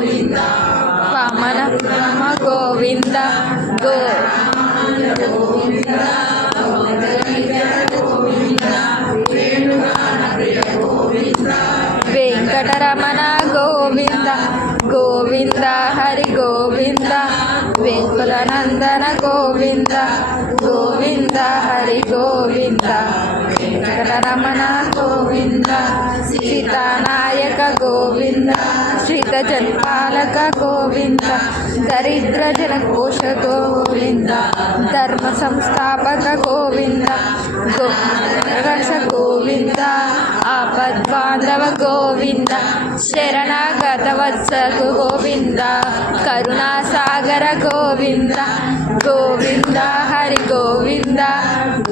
Vamana Rama Govinda go Venkataramana Govinda Govinda Hari Govinda వెంకులనందన Govinda Govinda Hari Govinda Venkataramana Govinda సీతానాయక Govinda శ్రీతజన్పాలక Govinda దరిద్ర జనకోశ గోవింద ధర్మ సంస్థాపక గోవింద రక్ష గోవింద ఆపద్బాంధవ గోవింద శరణాగత వత్స గోవింద కరుణాసాగర గోవింద గోవింద హరి గోవింద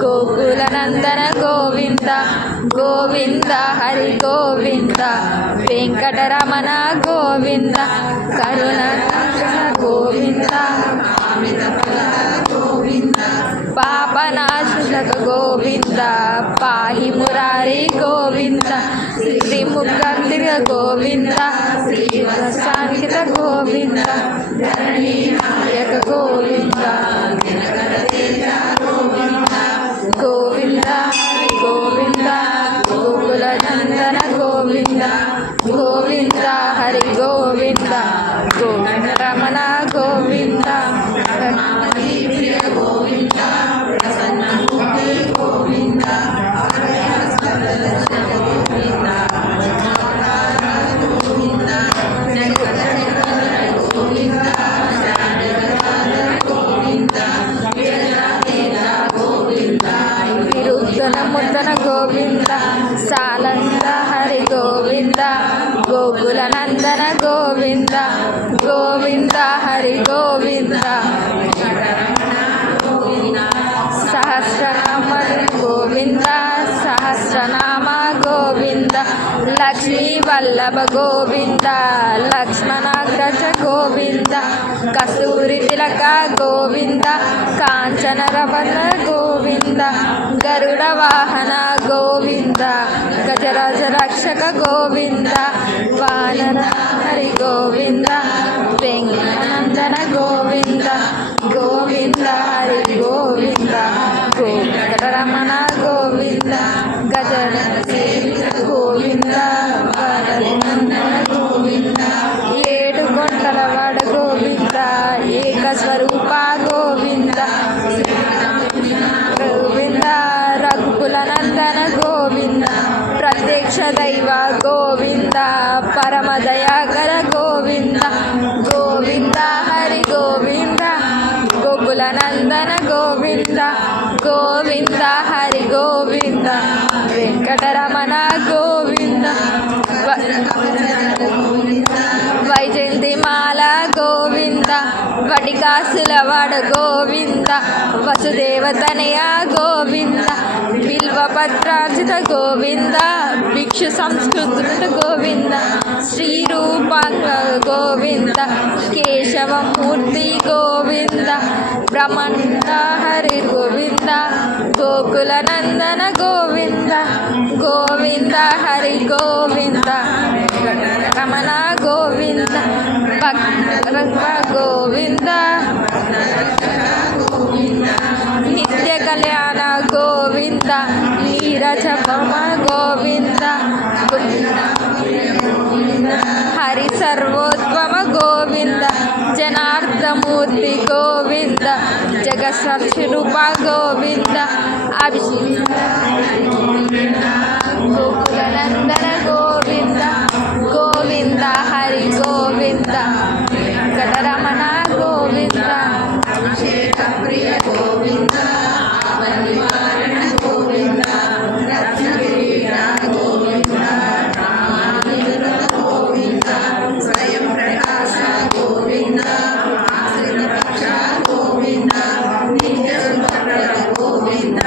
గోకులనందన గోవింద గోవింద హరి గోవింద వెంకటరమణ గోవింద కరుణ గోవింద పాపనాశులక గోవింద పాహి మురారి గోవింద శ్రీముఖంతిక గోవింద శ్రీవత్సాంకిత గోవింద నాయక గోవింద గోవింద గోవింద గోకుల నందన గోవింద గోవింద హరి గోవింద గోవిందరమణ గోవింద గోవింద ప్రసన్నమూర్తి గోవింద ముద్దన గోవింద సాలంద హరి గోవింద గోకుల నందన గోవింద గోవింద హరి గోవింద సహస్రనామ గోవింద సహస్రనామ గోవింద లక్ష్మీ వల్లభ గోవింద లక్ష్మణాగ్రజ గోవింద కస్తూరి తిలక గోవింద కాంచన రవణ గోవింద గరుడ వాహన గోవింద గజరాజ రక్షక గోవింద వానర హరి గోవింద వెంకటనందన గోవింద గోవింద హరి గోవింద గోవిందరమణ గోవింద గజర గోవింద వరనందన గోవింద ఏడు కొండలవాడ గోవింద ఏక స్వరూప గోవింద గోవింద రఘుకుల నందన గోవింద ప్రత్యక్ష దైవ గోవింద పరమ దయాకర గోవింద గోవింద హరి గోవింద గోకుల నందన గోవింద గోవింద హరి గోవింద వెంకటరమణ గోవింద వైజయంతిమాల గోవింద వటికాసులవాడ గోవింద వసుదేవతనయ గోవింద బిల్వపత్రార్చిత గోవింద భిక్షు సంస్కృత గోవింద శ్రీరూపాంగ గోవింద కేశవమూర్తి గోవింద బ్రహ్మణ హరి గోవింద గోకుల నందన గోవింద గోవింద హరి గోవింద రమణ గోవింద భక్త గోవింద నిత్య కళ్యాణ గోవింద నీరజపమ గోవింద హరి సర్వోత్తమ గోవింద జనార్దమూర్తి గోవింద జగస్వరూప గోవింద అభిషేక గోకులనందన గోవింద గోవింద హరి గోవింద వెంకటరమణ గోవింద అభిషేక ప్రియ గోవింద ఆపన్నివారణ గోవింద రత్నగిరీడ గోవింద రామానుజ గోవింద స్వయం ప్రకాశ గోవింద ఆశ్రిత రక్ష గోవింద నిత్య సుభద్ర గోవింద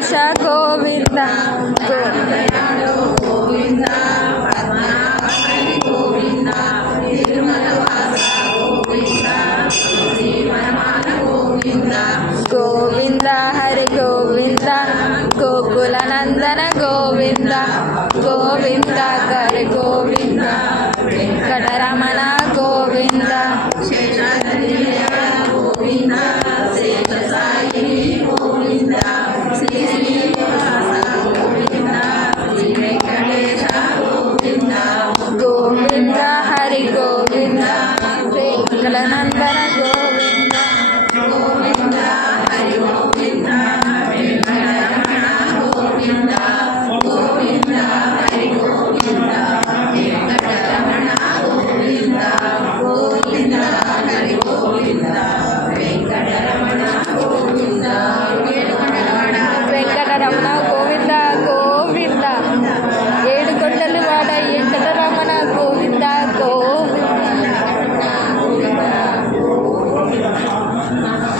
ಘೋಷ ಗೋವಿಂದ ಗೋವಿಂದ ಹರಿ ಗೋವಿಂದ ಗೋಕುಲ ನಂದನ ಗೋವಿಂದ ಗೋವಿಂದ